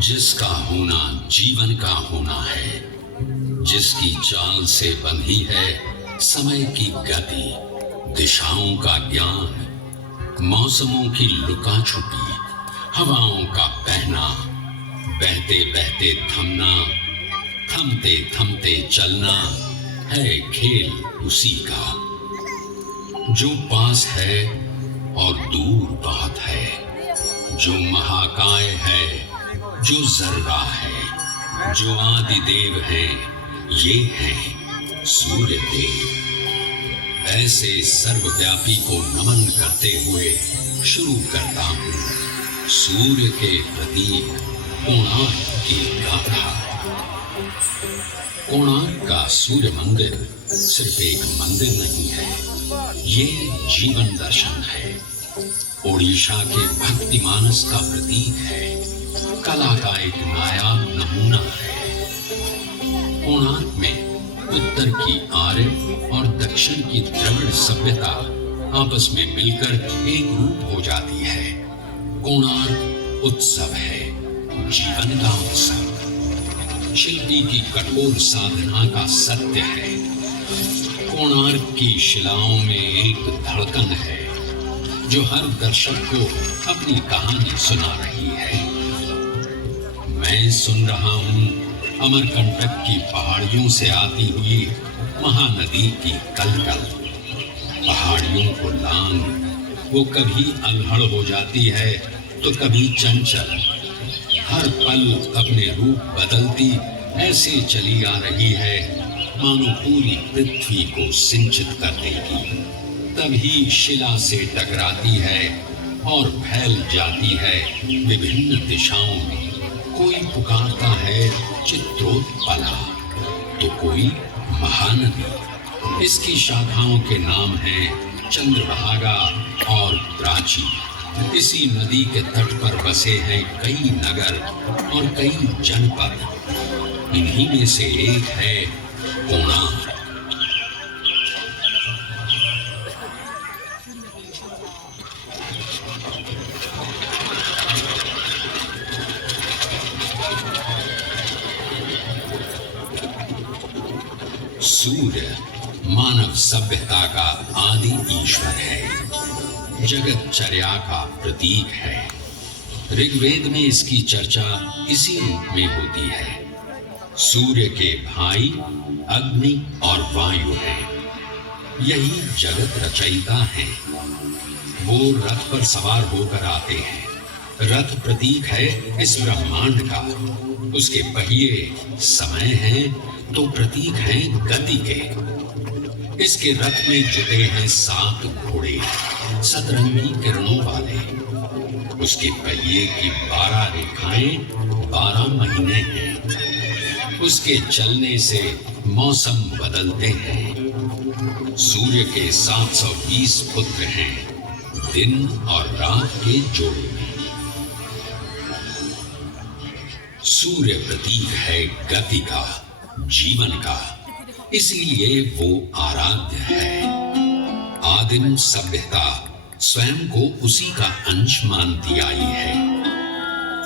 जिसका होना जीवन का होना है, जिसकी चाल से बंधी है समय की गति, दिशाओं का ज्ञान, मौसमों की लुका छुपी, हवाओं का बहना, बहते बहते थमना, थमते थमते चलना है खेल उसी का। जो पास है और दूर बहुत है, जो महाकाय है, जो जर्रा है, जो आदि देव है, ये हैं सूर्य देव। ऐसे सर्वव्यापी को नमन करते हुए शुरू करता हूँ सूर्य के प्रतीक कोणार्क की गाथा। कोणार्क का सूर्य मंदिर सिर्फ एक मंदिर नहीं है, ये जीवन दर्शन है, ओडिशा के भक्ति मानस का प्रतीक है, कला का एक नायाब नमूना है। कोणार्क में उत्तर की आर्य और दक्षिण की द्रविड़ सभ्यता आपस में मिलकर एक रूप हो जाती है। कोणार्क उत्सव है, जीवन का उत्सव, शिल्पी की कठोर साधना का सत्य है। कोणार्क की शिलाओं में एक धड़कन है जो हर दर्शक को अपनी कहानी सुना रही है। मैं सुन रहा हूँ अमरकंटक की पहाड़ियों से आती हुई महानदी की कलकल। पहाड़ियों को लांग वो कभी अल्हड़ हो जाती है तो कभी चंचल, हर पल अपने रूप बदलती ऐसे चली आ रही है मानो पूरी पृथ्वी को सिंचित कर देगी। तभी शिला से टकराती है और फैल जाती है विभिन्न दिशाओं में। कोई पुकारता है चित्रोत्पला तो कोई महानदी। इसकी शाखाओं के नाम हैं चंद्रभागा और प्राची। इसी नदी के तट पर बसे हैं कई नगर और कई जनपद। इन्हीं में से एक है कोणार्क। सूर्य मानव सभ्यता का आदि ईश्वर है, जगतचर्या का प्रतीक है। ऋग्वेद में इसकी चर्चा इसी रूप में होती है। सूर्य के भाई अग्नि और वायु हैं, यही जगत रचयिता हैं। वो रथ पर सवार होकर आते हैं। रथ प्रतीक है इस ब्रह्मांड का। उसके पहिए समय हैं तो प्रतीक हैं गति के। इसके रथ में जुटे हैं 7 घोड़े, सतरंगी किरणों वाले। उसके पहिए की 12 रेखाएं 12 महीने हैं। उसके चलने से मौसम बदलते हैं। सूर्य के 720 पुत्र हैं, दिन और रात के जोड़े में। सूर्य प्रतीक है गति का, जीवन का, इसीलिए वो आराध्य है। आदिम सभ्यता स्वयं को उसी का अंश मानती आई है।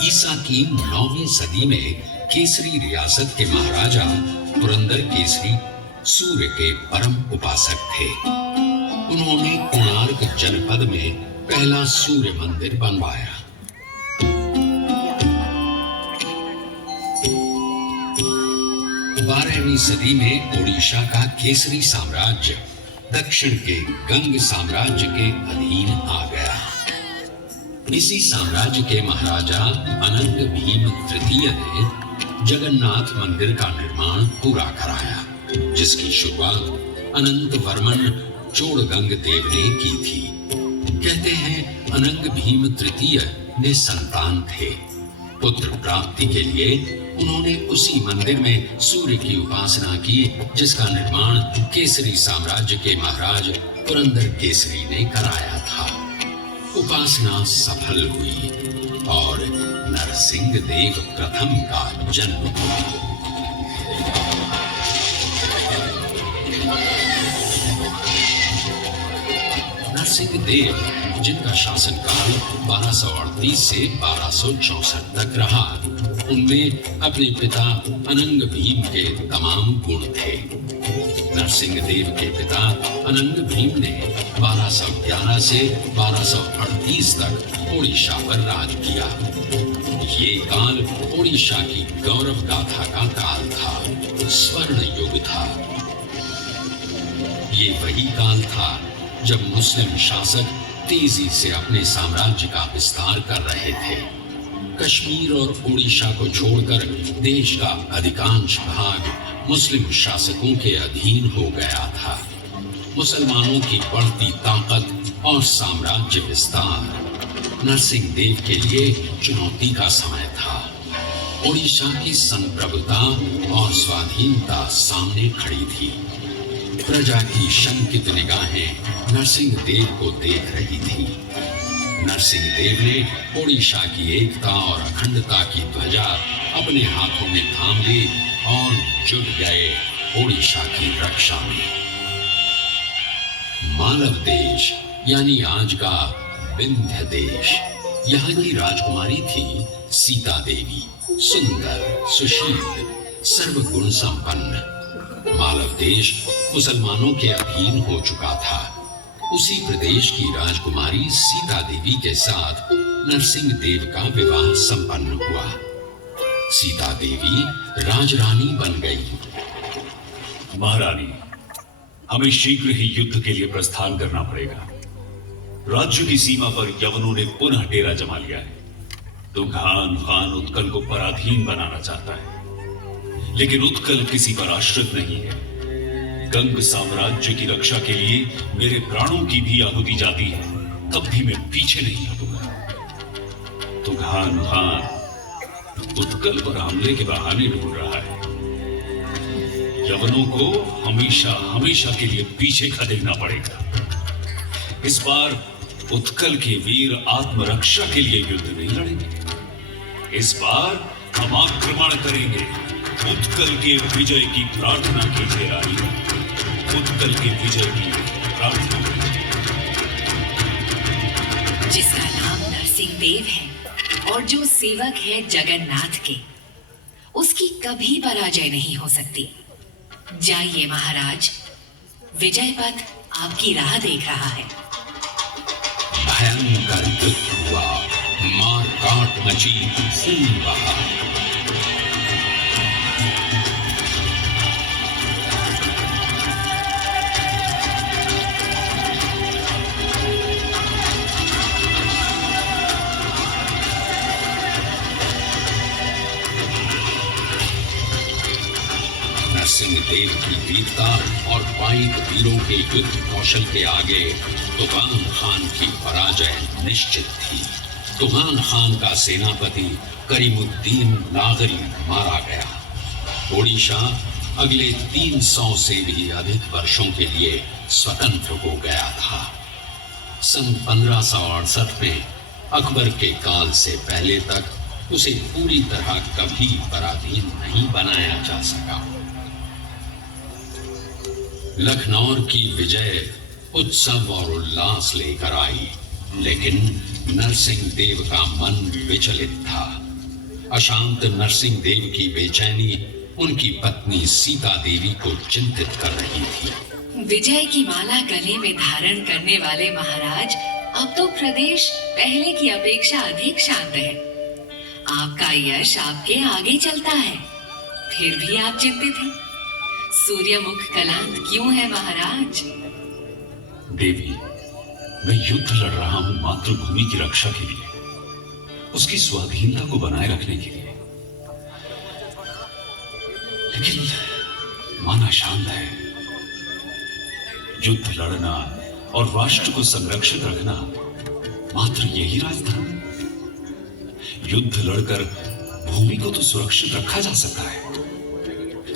ईसा की 9वीं सदी में केसरी रियासत के महाराजा पुरंदर केसरी सूर्य के परम उपासक थे। उन्होंने कोणार्क जनपद में पहला सूर्य मंदिर बनवाया। 12वीं सदी में ओडिशा का केसरी साम्राज्य दक्षिण के गंग साम्राज्य के अधीन आ गया। इसी साम्राज्य के महाराजा अनंग भीम तृतीय ने जगन्नाथ मंदिर का निर्माण पूरा कराया, जिसकी शुरुआत अनंत वर्मन चोड़गंग देव ने की थी। कहते हैं अनंग भीम तृतीय ने संतान थे। पुत्र प्राप्ति के लिए उन्होंने उसी मंदिर में सूर्य की उपासना की, जिसका निर्माण केसरी साम्राज्य के महाराज पुरंदर केसरी ने कराया था। उपासना सफल हुई और नरसिंह देव प्रथम का जन्म हुआ। नरसिंह देव जिनका शासनकाल 1238 से 1264 तक रहा। उनमें अपने पिता अनंग भीम के तमाम गुण थे। नरसिंह देव के पिता अनंग भीम ने 1211 से 1238 तक ओडिशा पर राज किया। ये काल ओडिशा की गौरव गाथा का काल था, स्वर्ण युग था। ये वही काल था जब मुस्लिम शासक तेजी से अपने साम्राज्य का विस्तार कर रहे थे। कश्मीर और ओडिशा को छोड़कर देश का अधिकांश भाग मुस्लिम शासकों के अधीन हो गया था। मुसलमानों की बढ़ती ताकत और साम्राज्य विस्तार नरसिंह देव के लिए चुनौती का समय था। ओडिशा की संप्रभुता और स्वाधीनता सामने खड़ी थी। प्रजा की शंकित निगाहें नरसिंह देव को देख रही थी। नरसिंह देव ने ओडिशा की एकता और अखंडता की ध्वजा अपने हाथों में थाम ली और जुट गए ओडिशा की रक्षा में। मालव देश यानी आज का विंध्य देश, यहाँ की राजकुमारी थी सीता देवी, सुंदर, सुशील, सर्वगुण संपन्न। मालव देश मुसलमानों के अधीन हो चुका था। उसी प्रदेश की राजकुमारी सीता देवी के साथ नरसिंह देव का विवाह संपन्न हुआ। सीता देवी राजरानी बन गई। महारानी, हमें शीघ्र ही युद्ध के लिए प्रस्थान करना पड़ेगा। राज्य की सीमा पर यवनों ने पुनः डेरा जमा लिया है। तुघान खान उत्कल को पराधीन बनाना चाहता है, लेकिन उत्कल किसी पर आश्रित नहीं है। गंग साम्राज्य की रक्षा के लिए मेरे प्राणों की भी आहुति जाती है, तब भी मैं पीछे नहीं हटूंगा। तुघान खान उत्कल पर हमले के बहाने ढूंढ रहा है। यवनों को हमेशा हमेशा के लिए पीछे खदेड़ना पड़ेगा। इस बार उत्कल के वीर आत्मरक्षा के लिए युद्ध नहीं लड़ेंगे। इस बार हम आक्रमण करेंगे। उत्कल के विजय की प्रार्थना कीजिए रानी, उत्कल के विजय की प्रार्थना कीजिए। जिसका नाम नरसिंह देव है और जो सेवक है जगन्नाथ के, उसकी कभी पराजय नहीं हो सकती। जाइए महाराज, विजय पथ आपकी राह देख रहा है। भयंकर युद्ध हुआ, मार काट मची, खून बहा। नरसिंह देव की वीरता और पाइक वीरों के युद्ध कौशल के आगे तुगान खान की पराजय निश्चित थी। तुगान खान का सेनापति करीमुद्दीन नागरी मारा गया। ओडिशा अगले 300 से भी अधिक वर्षों के लिए स्वतंत्र हो गया था। सन 1568 में अकबर के काल से पहले तक उसे पूरी तरह कभी पराधीन नहीं बनाया जा सका। लखनऊ की विजय उत्सव और उल्लास लेकर आई, लेकिन नरसिंह देव का मन विचलित था। अशांत नरसिंह देव की बेचैनी उनकी पत्नी सीता देवी को चिंतित कर रही थी। विजय की माला गले में धारण करने वाले महाराज, अब तो प्रदेश पहले की अपेक्षा अधिक शांत है। आपका यश आपके आगे चलता है, फिर भी आप चिंतित हैं। सूर्यमुख कलांत क्यों है महाराज? देवी, मैं युद्ध लड़ रहा हूं मातृभूमि की रक्षा के लिए, उसकी स्वाधीनता को बनाए रखने के लिए। लेकिन माना शांत है। युद्ध लड़ना और राष्ट्र को संरक्षित रखना मात्र यही राजधर्म है। युद्ध लड़कर भूमि को तो सुरक्षित रखा जा सकता है,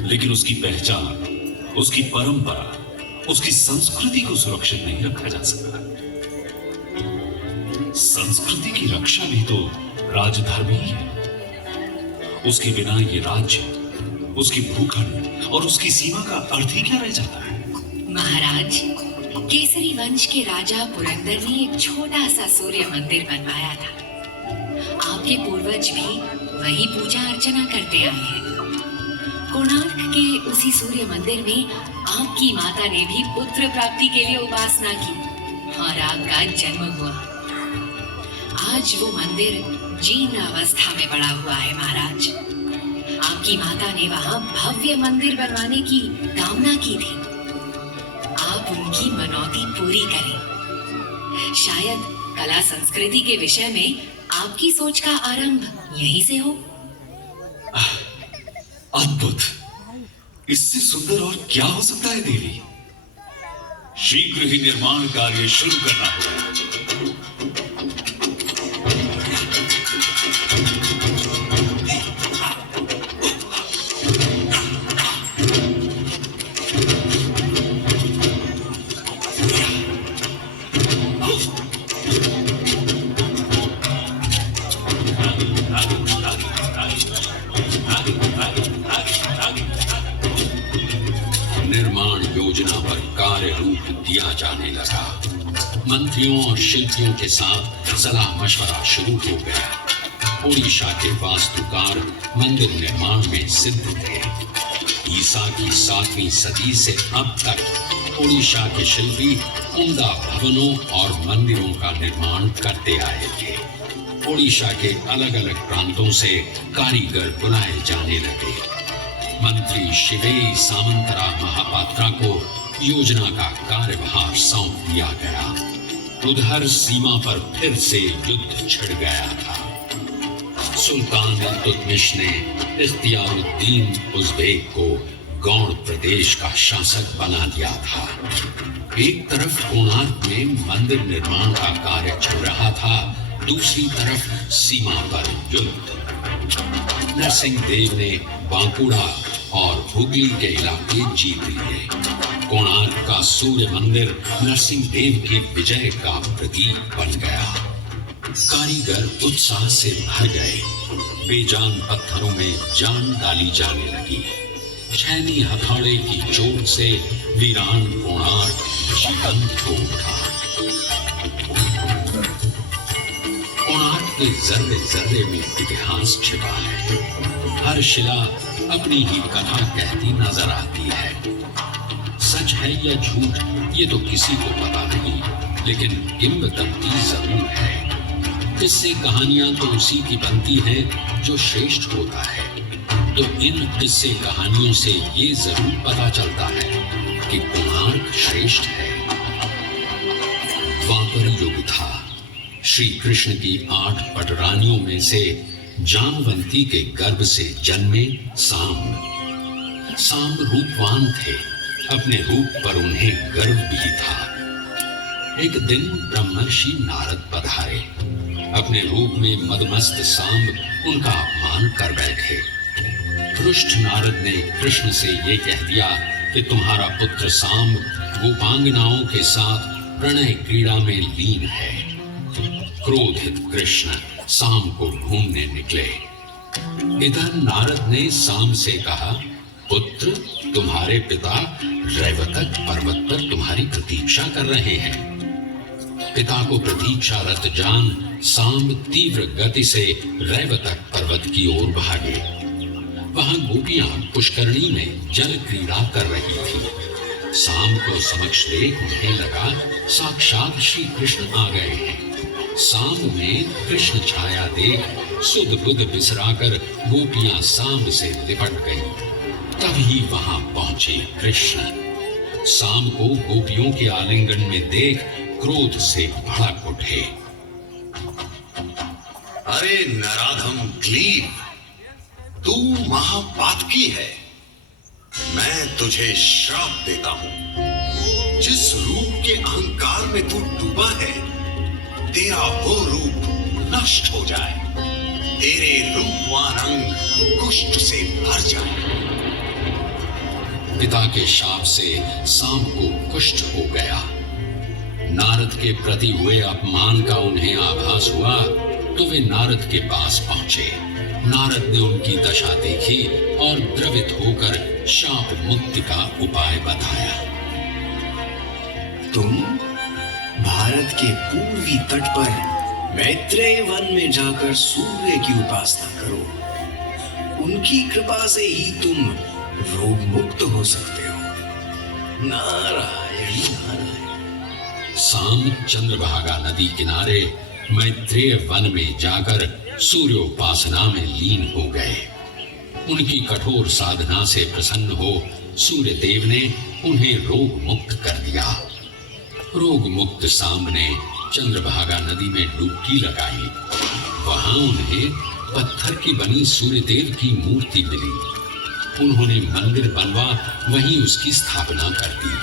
लेकिन उसकी पहचान, उसकी परंपरा, उसकी संस्कृति को सुरक्षित नहीं रखा जा सकता। संस्कृति की रक्षा भी तो राजधर्म ही है। उसके बिना ये राज्य, उसकी भूखंड और उसकी सीमा का अर्थ ही क्या रह जाता है? महाराज, केसरी वंश के राजा पुरंदर ने एक छोटा सा सूर्य मंदिर बनवाया था। आपके पूर्वज भी वही पूजा अर्चना करते आए हैं। कोणार्क के उसी सूर्य मंदिर में आपकी माता ने भी पुत्र प्राप्ति के लिए उपासना की और आपका जन्म हुआ। आज वो मंदिर जीर्ण अवस्था में पड़ा हुआ है महाराज। आपकी माता ने वहां भव्य मंदिर बनवाने की कामना की थी। आप उनकी मनौती पूरी करें। शायद कला संस्कृति के विषय में आपकी सोच का आरंभ यहीं से हो। अद्भुत! इससे सुंदर और क्या हो सकता है देवी? शीघ्र ही निर्माण कार्य शुरू करना होगा। निर्माण योजना पर कार्य रूप दिया जाने लगा। मंत्रियों और शिल्पियों के साथ सलाह मशवरा शुरू हो गया। ओडिशा के वास्तुकार मंदिर निर्माण में सिद्ध थे। ईसा की 7वीं सदी से अब तक ओडिशा के शिल्पी उम्दा भवनों और मंदिरों का निर्माण करते आए थे। ओडिशा के अलग अलग प्रांतों से कारीगर बुलाए जाने लगे। मंत्री शिवेई सामंतरा महापात्रा को योजना का कार्यभार सौंप दिया गया। उधर सीमा पर फिर से युद्ध छिड़ गया था। सुल्तान इल्तुतमिश ने इख्तियारुद्दीन उज़्बेक को गौड़ प्रदेश का शासक बना दिया था। एक तरफ कोणार्क में मंदिर निर्माण का कार्य चल रहा था, दूसरी तरफ सीमा पर युद्ध। नरसिंह देव ने बांकुड़ा और हुगली के इलाके जीत लिए। कोणार्क का सूर्य मंदिर नरसिंह देव की विजय का प्रतीक बन गया। कारीगर उत्साह से भर गए। बेजान पत्थरों में जान डाली जाने लगी। छैनी हथौड़े की चोट से वीरान कोणार्क जीवंत हो उठा। कोणार्क के जर्रे जर्रे में इतिहास छिपा है। हर शिला अपनी ही कथा कहती नजर आती है। सच है या झूठ ये तो किसी को पता नहीं, लेकिन किंवदंती जरूर है। किस्से कहानियां तो उसी की बनती हैं जो श्रेष्ठ होता है। तो इन किस्से कहानियों से ये जरूर पता चलता है कि कोणार्क श्रेष्ठ है। द्वापर युग था। श्री कृष्ण की 8 पटरानियों में से जामवंती के गर्भ से जन्मे सांब। सांब रूपवान थे। अपने रूप पर उन्हें गर्व भी था। एक दिन ब्रह्मर्षि नारद पधारे। अपने रूप में मदमस्त सांब उनका अपमान कर बैठे। रुष्ट नारद ने कृष्ण से ये कह दिया कि तुम्हारा पुत्र सांब गोपांगनाओं के साथ प्रणय क्रीड़ा में लीन है। क्रोधित कृष्ण सांब को ढूंढने निकले। इधर नारद ने सांब से कहा, पुत्र, तुम्हारे पिता रैवतक पर्वत पर तुम्हारी प्रतीक्षा कर रहे हैं। पिता को प्रतीक्षारत जान सांब तीव्र गति से रैवतक पर्वत की ओर भागे। वहां गोपियां पुष्करणी में जल क्रीड़ा कर रही थी। सांब को समक्ष देख उन्हें लगा साक्षात श्री कृष्ण आ गए हैं। सांब में कृष्ण छाया देख सुध बुध बिसराकर गोपियां सांब से लिपट गईं। तभी वहां पहुंचे कृष्ण। सांब को गोपियों के आलिंगन में देख क्रोध से भड़क उठे। अरे नराधम क्लीब, तू महापातकी है। मैं तुझे श्राप देता हूं। जिस रूप के अहंकार में तू डूबा है, तेरा वो रूप नष्ट हो जाए। तेरे रूपवान अंग कुष्ठ से भर जाए। पिता के शाप से सांब को कुष्ठ हो गया। नारद के प्रति हुए अपमान का उन्हें आभास हुआ तो वे नारद के पास पहुंचे। नारद ने उनकी दशा देखी और द्रवित होकर शाप मुक्ति का उपाय बताया। तुम भारत के पूर्वी तट पर मैत्रेय वन में जाकर सूर्य की उपासना करो। उनकी कृपा से ही तुम रोग मुक्त हो सकते हो। नारायण नारायण। साम चंद्रभागा नदी किनारे मैत्रेय वन में जाकर सूर्योपासना में लीन हो गए। उनकी कठोर साधना से प्रसन्न हो सूर्य देव ने उन्हें रोग मुक्त कर दिया। रोग मुक्त साम ने चंद्रभागा नदी में डुबकी लगाई। वहां उन्हें पत्थर की बनी सूर्य देव की मूर्ति मिली। उन्होंने मंदिर बनवा वहीं उसकी स्थापना कर दी।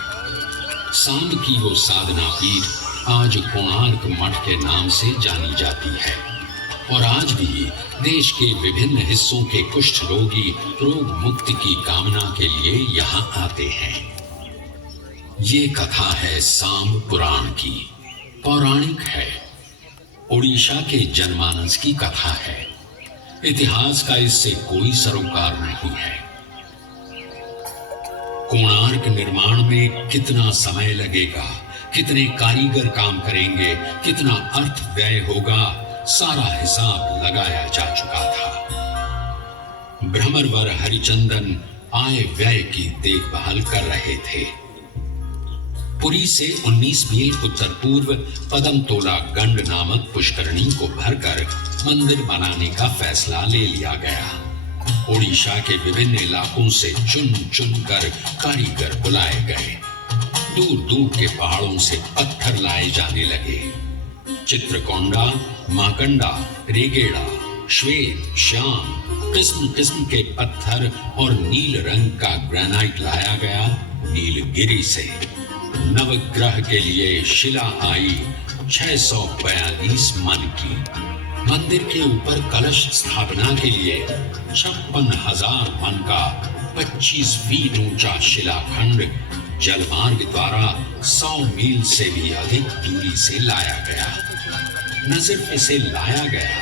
साम की वो साधना पीठ आज कोणार्क मठ के नाम से जानी जाती है और आज भी देश के विभिन्न हिस्सों के कुष्ठ रोगी रोग मुक्ति की कामना के लिए यहाँ आते हैं। ये कथा है साम पुराण की, पौराणिक है। ओडिशा के जनमानस की कथा है। इतिहास का इससे कोई सरोकार नहीं है। कोणार्क निर्माण में कितना समय लगेगा, कितने कारीगर काम करेंगे, कितना अर्थ व्यय होगा, सारा हिसाब लगाया जा चुका था। भ्रमरवर हरिचंदन आय व्यय की देखभाल कर रहे थे। पुरी से 19 मील उत्तर पूर्व पदमतोला गंड नामक पुष्करणी को भरकर मंदिर बनाने का फैसला ले लिया गया। ओडिशा के विभिन्न इलाकों से चुन चुन कर कारीगर बुलाए गए। दूर दूर के पहाड़ों से पत्थर लाए जाने लगे। चित्रकोंडा, माकंडा, रेगेड़ा, श्वेत, श्याम, किस्म किस्म के पत्थर और नील रंग का ग्रेनाइट लाया गया नीलगिरी से। नवग्रह के लिए शिला आई 642 मन की। मंदिर के ऊपर कलश स्थापना के लिए 56,000 मन का 25 फीट ऊंचा शिलाखंड जलमार्ग द्वारा 100 मील से भी अधिक दूरी से लाया गया। न सिर्फ इसे लाया गया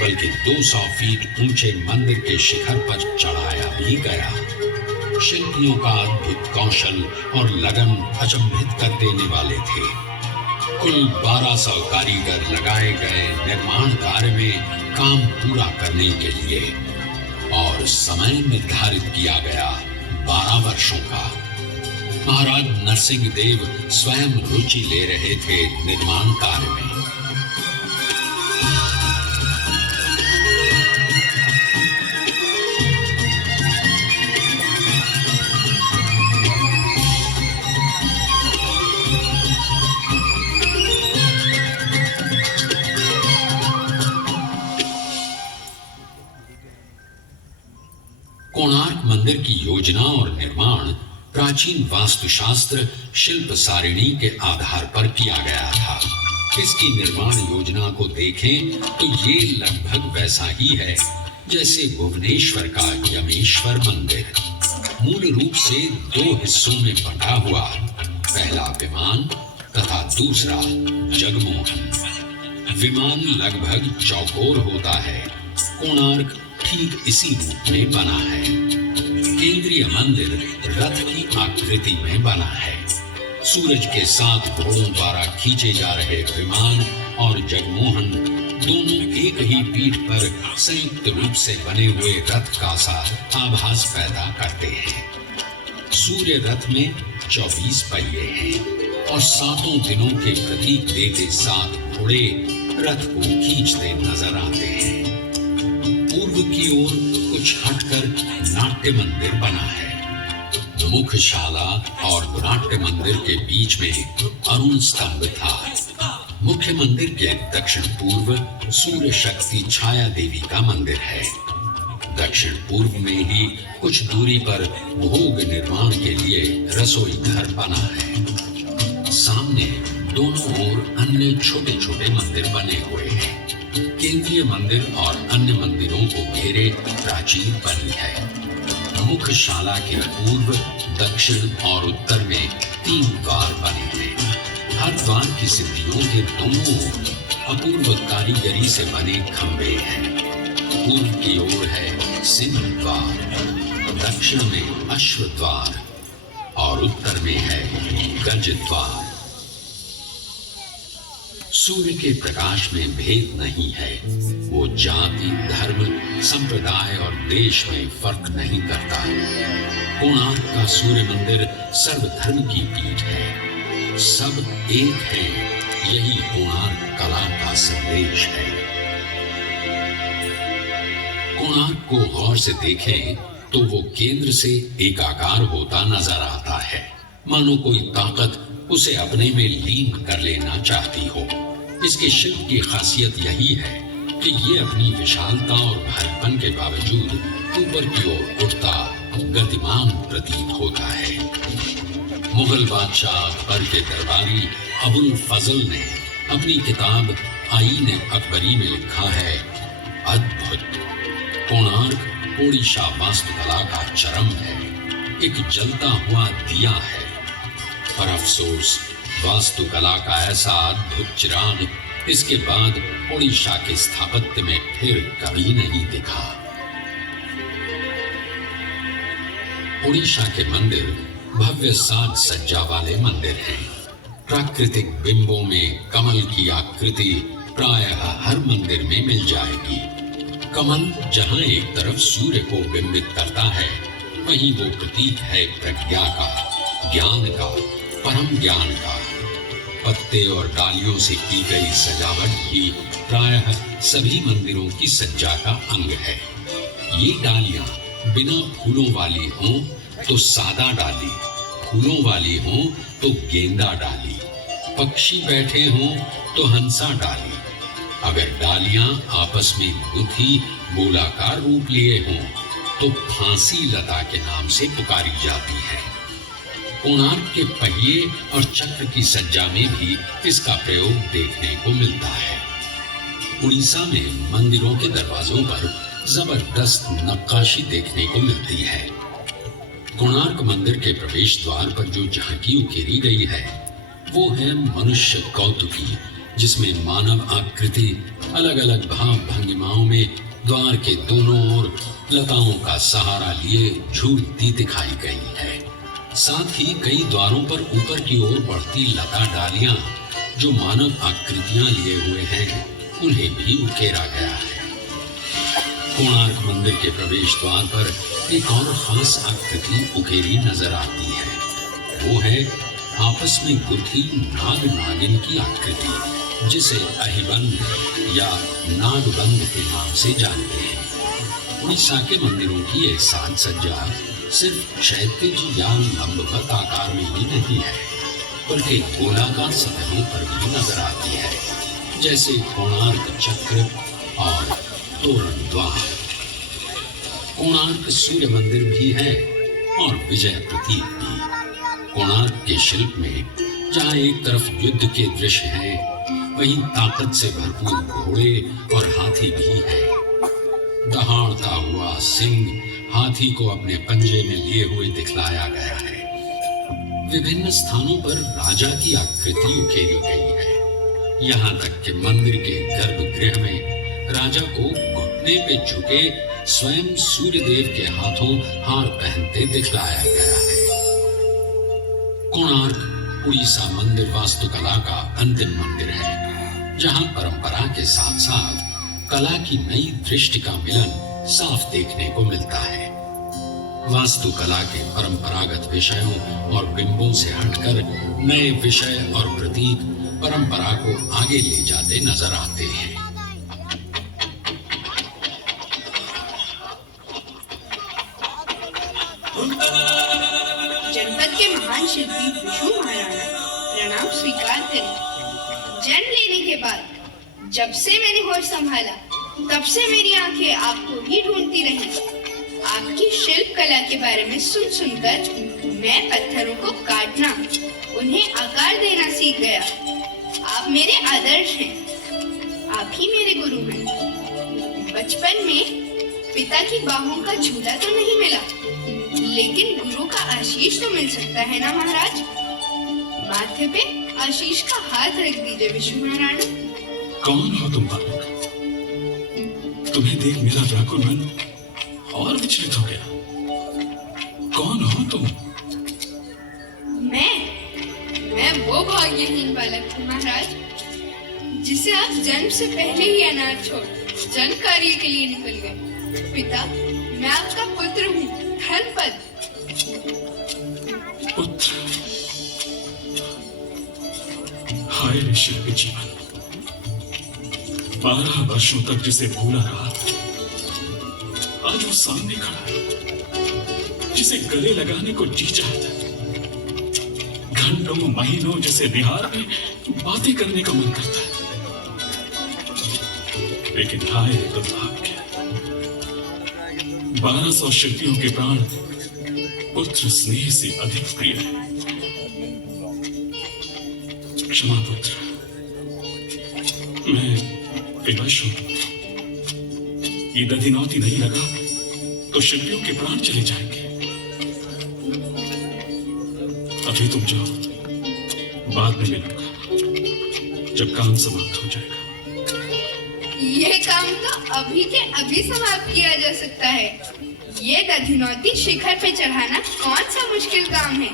बल्कि 200 फीट ऊंचे मंदिर के शिखर पर चढ़ाया भी गया। शिल्पियों का अद्भुत कौशल और लगन अचंभित कर देने वाले थे। कुल 1200 कारीगर लगाए गए निर्माण कार्य में काम पूरा करने के लिए और समय निर्धारित किया गया 12 वर्षों का। महाराज नरसिंह देव स्वयं रुचि ले रहे थे निर्माण कार्य में। कोणार्क मंदिर की योजना और निर्माण प्राचीन वास्तुशास्त्र शिल्प सारिणी के आधार पर किया गया था। इसकी निर्माण योजना को देखें तो ये लगभग वैसा ही है जैसे भुवनेश्वर का यमेश्वर मंदिर। मूल रूप से 2 हिस्सों में बंटा हुआ, पहला विमान तथा दूसरा जगमोहन। विमान लगभग चौकोर होता है। कोणार्क ठीक इसी रूप में बना है। केंद्रीय मंदिर रथ की आकृति में बना है। सूरज के 7 घोड़ों द्वारा खींचे जा रहे विमान और जगमोहन दोनों एक ही पीठ पर संयुक्त रूप से बने हुए रथ का सा आभास पैदा करते हैं। सूर्य रथ में 24 पहिए हैं और 7 दिनों के प्रतीक देते 7 घोड़े रथ को खींचते नजर आते हैं। पूर्व की ओर कुछ हटकर नाट्य मंदिर बना है। मुख्यशाला और नाट्य मंदिर के बीच में अरुण स्तंभ था। मुख्य मंदिर के दक्षिण पूर्व सूर्य शक्ति छाया देवी का मंदिर है। दक्षिण पूर्व में ही कुछ दूरी पर भोग निर्माण के लिए रसोई घर बना है। सामने दोनों ओर अन्य छोटे छोटे मंदिर बने हुए हैं। केंद्रीय मंदिर और अन्य मंदिरों को घेरे प्राचीर बनी है। मुख्यशाला के पूर्व, दक्षिण और उत्तर में 3 द्वार बने हैं। हर द्वार की सिद्धियों के दोनों ओर अपूर्व कारीगरी से बने खंभे हैं। पूर्व की ओर है सिंह द्वार, दक्षिण में अश्व द्वार और उत्तर में है गज द्वार। सूर्य के प्रकाश में भेद नहीं है। वो जाति, धर्म, संप्रदाय और देश में फर्क नहीं करता। कोणार्क का सूर्य मंदिर सर्वधर्म की पीठ है। सब एक है, यही कोणार्क कला का संदेश है। कोणार्क को गौर से देखें तो वो केंद्र से एकाकार होता नजर आता है, मानो कोई ताकत उसे अपने में लीन कर लेना चाहती हो। इसके शिल्प की खासियत यही है कि ये अपनी विशालता और भारीपन के बावजूद ऊपर की ओर उठता गतिमान प्रतीत होता है। मुगल बादशाह अकबर के दरबारी अबुल फजल ने अपनी किताब आईन अकबरी में लिखा है, अद्भुत कोणार्क ओडिशा वास्तुकला का चरम है, एक जलता हुआ दिया है। पर अफसोस वास्तुकला का ऐसा अद्भुत चिराग इसके बाद ओडिशा के स्थापत्य में फिर कभी नहीं दिखा। ओडिशा के मंदिर भव्य साज सज्जा वाले मंदिर हैं। प्राकृतिक बिंबों में कमल की आकृति प्रायः हर मंदिर में मिल जाएगी। कमल जहां एक तरफ सूर्य को बिंबित करता है, वहीं वो प्रतीक है प्रज्ञा का, ज्ञान का, परम ज्ञान का। पत्ते और डालियों से की गई सजावट भी प्रायः सभी मंदिरों की सज्जा का अंग है। ये डालियां बिना फूलों वाली हों तो सादा डाली, फूलों वाली हों तो गेंदा डाली, पक्षी बैठे हों तो हंसा डाली। अगर डालियां आपस में गुथी गोलाकार रूप लिए हों तो फांसी लता के नाम से पुकारी जाती है। कोणार्क के पहिए और चक्र की सज्जा में भी इसका प्रयोग देखने को मिलता है। उड़ीसा में मंदिरों के दरवाजों पर जबरदस्त नक्काशी देखने को मिलती है। कोणार्क मंदिर के प्रवेश द्वार पर जो झांकी उकेरी गई है, वो है मनुष्य कौतुकी, जिसमें मानव आकृति अलग अलग भाव भंगिमाओं में द्वार के दोनों ओर लताओं का सहारा लिए झूलती दिखाई गई है। साथ ही कई द्वारों पर ऊपर की ओर बढ़ती लता डालियां जो मानव आकृतियां लिए हुए हैं, उन्हें भी उकेरा गया है। कोणार्क मंदिर के प्रवेश द्वार पर एक और खास आकृति उकेरी नजर आती है। वो है आपस में गुथी नाग नागिन की आकृति, जिसे अहिबंद या नागबंद के नाम से जानते हैं। उड़ीसा के मंदिरों की ये साज सज्जा सिर्फ क्षैतिज या लंबवत आकार में ही नहीं है, बल्कि गोलाकार सतहों पर भी नजर आती है, जैसे कोणार्क चक्र और तोरण द्वार। कोणार्क सूर्य मंदिर भी है और विजय प्रतीक भी। कोणार्क के शिल्प में जहाँ एक तरफ युद्ध के दृश्य हैं, वहीं ताकत से भरपूर घोड़े और हाथी भी है। दहाड़ता हुआ सिंह हाथी को अपने पंजे में लिए हुए दिखलाया गया है। विभिन्न स्थानों पर राजा की आकृति उकेरी गई है। यहाँ तक कि मंदिर के गर्भगृह में राजा को घुटने पे झुके स्वयं सूर्यदेव के हाथों हार पहनते दिखलाया गया है। कोणार्क उड़ीसा मंदिर वास्तुकला का अंतिम मंदिर है, जहाँ परंपरा के साथ साथ कला की नई दृष्टि का मिलन साफ देखने को मिलता है। वास्तुकला के परंपरागत विषयों और बिंबों से हटकर नए विषय और प्रतीक परंपरा को आगे ले जाते नजर आते हैं। जनपद के महान शिल्पी विष्णु महाराणा प्रणाम स्वीकार करें। जन्म लेने के बाद जब से मैंने होश संभाला, तब से मेरी आंखें आपको ही ढूंढती रही। आपकी शिल्प कला के बारे में सुनकर मैं पत्थरों को काटना, उन्हें आकार देना सीख गया। आप मेरे आदर्श हैं, आप ही मेरे गुरु हैं। बचपन में पिता की बाहों का झूला तो नहीं मिला, लेकिन गुरु का आशीष तो मिल सकता है ना महाराज। माथे पे आशीष का हाथ रख दीजिए विष्णु महाराणा। कौन हो तुम बालक? तुम्हें देख मेरा व्याकुल मन और विचलित हो गया। कौन हो तुम? मैं वो भाग्यहीन बालक हूँ महाराज, जिसे आप जन्म से पहले ही अनाथ छोड़ जन कार्य के लिए निकल गए। पिता, मैं आपका पुत्र हूँ, धनपद। पुत्र, हाय रे शिल्पी जीवन, 12 वर्षों तक जिसे भूला रहा, आज वो सामने खड़ा है, जिसे गले लगाने को जी चाहता है। घंटों महीनों जिसे निहार में बातें करने का मन करता है, लेकिन हाय रे दुर्भाग्य, 1200 शिल्पियों के प्राण पुत्र स्नेह से अधिक प्रिय है। क्षमा पुत्र, मैं विवश हूं। ये दधिनौती नहीं लगा तो शिल्पियों के प्राण चले जाएंगे। अभी तुम जाओ, बाद में मिलूंगा जब काम समाप्त हो जाएगा। यह काम तो अभी के अभी समाप्त किया जा सकता है। ये दधिनौती शिखर पे चढ़ाना कौन सा मुश्किल काम है।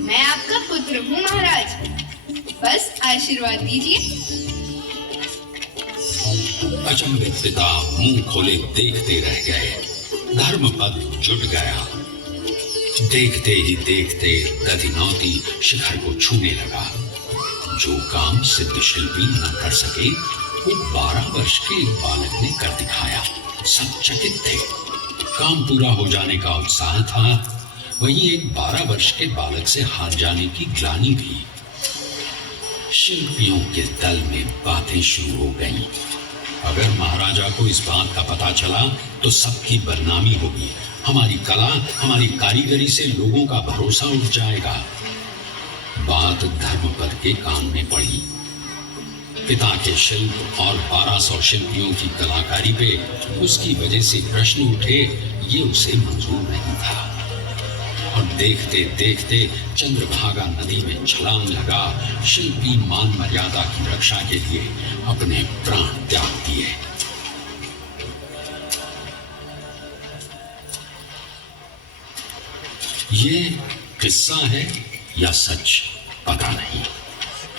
मैं आपका पुत्र हूँ महाराज, बस आशीर्वाद दीजिए। अचंभित पिता मुंह खोले देखते रह गए। धर्मपद जुट गया। देखते ही देखते दधिनौती शिखर को छूने लगा। जो काम सिद्ध शिल्पी न कर सके वो 12 वर्ष के एक बालक ने कर दिखाया। सब चकित थे। काम पूरा हो जाने का उत्साह था, वहीं एक 12 वर्ष के बालक से हार जाने की ग्लानि भी। शिल्पियों के दल में बातें शुरू हो गईं। अगर महाराजा को इस बात का पता चला तो सबकी बदनामी होगी। हमारी कला, हमारी कारीगरी से लोगों का भरोसा उठ जाएगा। बात धर्मपद के कान में पड़ी। पिता के शिल्प और 1200 शिल्पियों की कलाकारी पे उसकी वजह से प्रश्न उठे, ये उसे मंजूर नहीं था। और देखते देखते चंद्रभागा नदी में छलांग लगा। शिल्पी मान मर्यादा की रक्षा के लिए अपने प्राण त्याग दिए। ये किस्सा है या सच पता नहीं,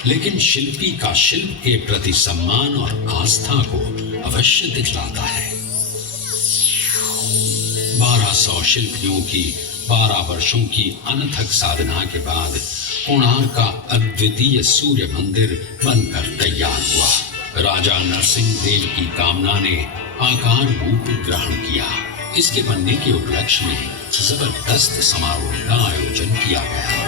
लेकिन शिल्पी का शिल्प के प्रति सम्मान और आस्था को अवश्य दिखलाता है। 1200 शिल्पियों की 12 वर्षों की अनथक साधना के बाद कोणार्क का अद्वितीय सूर्य मंदिर बनकर तैयार हुआ। राजा नरसिंह देव की कामना ने आकार रूप ग्रहण किया। इसके बनने के उपलक्ष्य में जबरदस्त समारोह का आयोजन किया गया।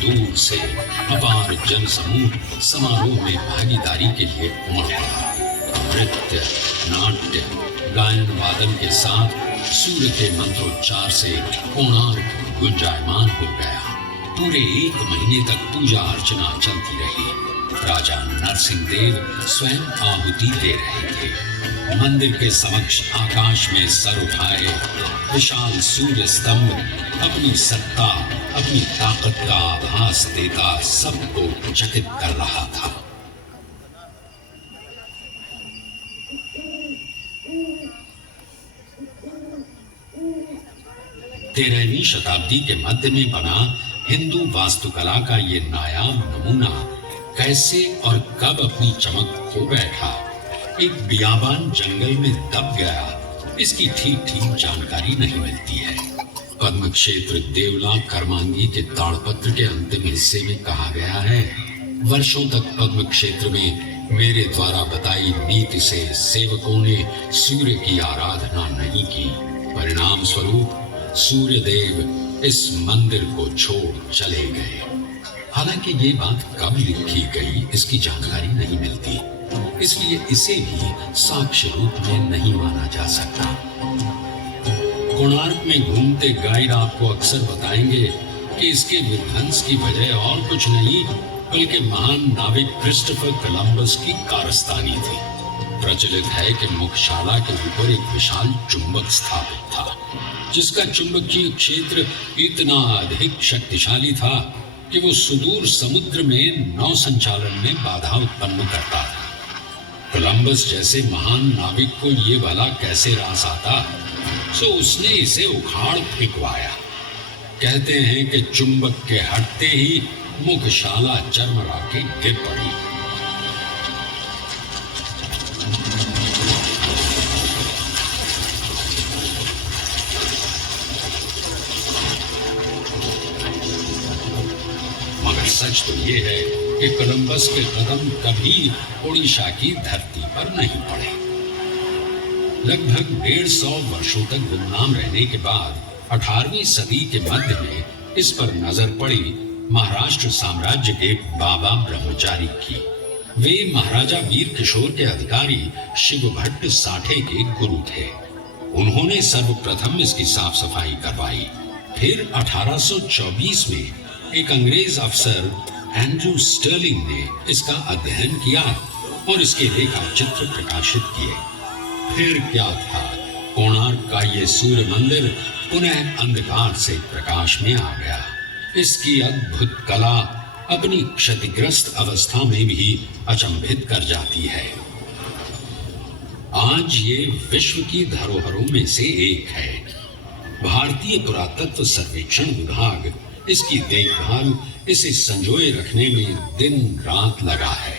दूर से अपार जन समूह समारोह में भागीदारी के लिए उमड़ पड़ा। नृत्य, नाट्य, गायन वादन के साथ सूर्य के मंत्रोच्चार से कोणार्क गुंजायमान हो गया। पूरे 1 महीने तक पूजा अर्चना चलती रही। राजा नरसिंह देव स्वयं आहुति दे रहे थे। मंदिर के समक्ष आकाश में सर उठाए विशाल सूर्य स्तंभ अपनी सत्ता, अपनी ताकत का आभास देता सबको चकित कर रहा था। तेरहवीं शताब्दी के मध्य में बना हिंदू वास्तुकला का ये नायाब नमूना कैसे और कब अपनी चमक खो बैठा, एक बियाबान जंगल में दब गया, इसकी ठीक ठीक जानकारी नहीं मिलती है। पद्म क्षेत्र देवला कर्मांगी के ताड़पत्र के अंतिम हिस्से में कहा गया है, वर्षों तक पद्म क्षेत्र में मेरे द्वारा बताई नीति से सेवकों ने सूर्य की आराधना नहीं की। परिणाम स्वरूप सूर्य देव इस मंदिर को छोड़ चले गए। हालांकि ये बात कब लिखी गई इसकी जानकारी नहीं मिलती, इसलिए इसे भी साक्ष्य रूप में नहीं माना जा सकता। कोणार्क में घूमते गाइड आपको अक्सर बताएंगे कि इसके विध्वंस की वजह और कुछ नहीं, बल्कि महान नाविक क्रिस्टोफर कोलंबस की कारस्तानी थी। प्रचलित है कि मुख्यशाला के ऊपर एक विशाल चुंबक स्थापित था, जिसका चुंबकीय क्षेत्र इतना अधिक शक्तिशाली था कि वो सुदूर समुद्र में नौ संचालन में बाधा उत्पन्न करता था। कोलंबस जैसे महान नाविक को ये भला कैसे रास आता, सो उसने इसे उखाड़ फेंकवाया। कहते हैं कि चुंबक के हटते ही मुख्यशाला चरमरा के गिर पड़ी। मगर सच तो ये है कि कोलंबस के कदम कभी उड़ीसा की धरती पर नहीं पड़े। लगभग 150 वर्षों तक गुमनाम रहने के बाद 18वीं सदी के मध्य में इस पर नजर पड़ी महाराष्ट्र साम्राज्य के बाबा ब्रह्मचारी की। वे महाराजा वीर किशोर के अधिकारी शिव भट्ट साठे के गुरु थे। उन्होंने सर्वप्रथम इसकी साफ सफाई करवाई। फिर 1824 में एक अंग्रेज अफसर एंड्रू स्टर्लिंग ने इसका अध्ययन किया और इसके रेखा चित्र प्रकाशित किए। फिर क्या था, कोणार्क का ये सूर्य मंदिर पुनः अंधकार से प्रकाश में आ गया। इसकी अद्भुत कला अपनी क्षतिग्रस्त अवस्था में भी अचंभित कर जाती है। आज ये विश्व की धरोहरों में से एक है। भारतीय पुरातत्व सर्वेक्षण विभाग इसकी देखभाल, इसे संजोए रखने में दिन रात लगा है।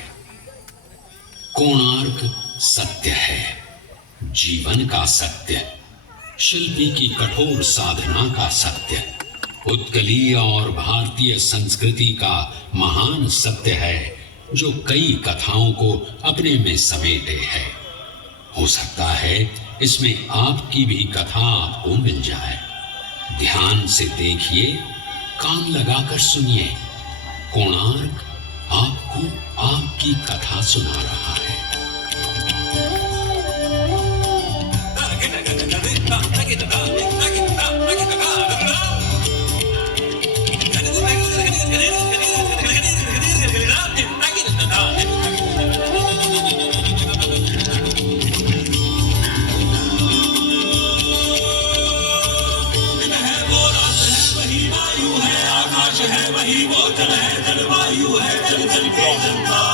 कोणार्क सत्य है, जीवन का सत्य, शिल्पी की कठोर साधना का सत्य, उत्कलीय और भारतीय संस्कृति का महान सत्य है, जो कई कथाओं को अपने में समेटे है। हो सकता है इसमें आपकी भी कथा आपको मिल जाए। ध्यान से देखिए, कान लगाकर सुनिए। कोणार्क आपको आपकी कथा सुना रहा है। वही वो जल है, जलवायु है, जल जल के जलता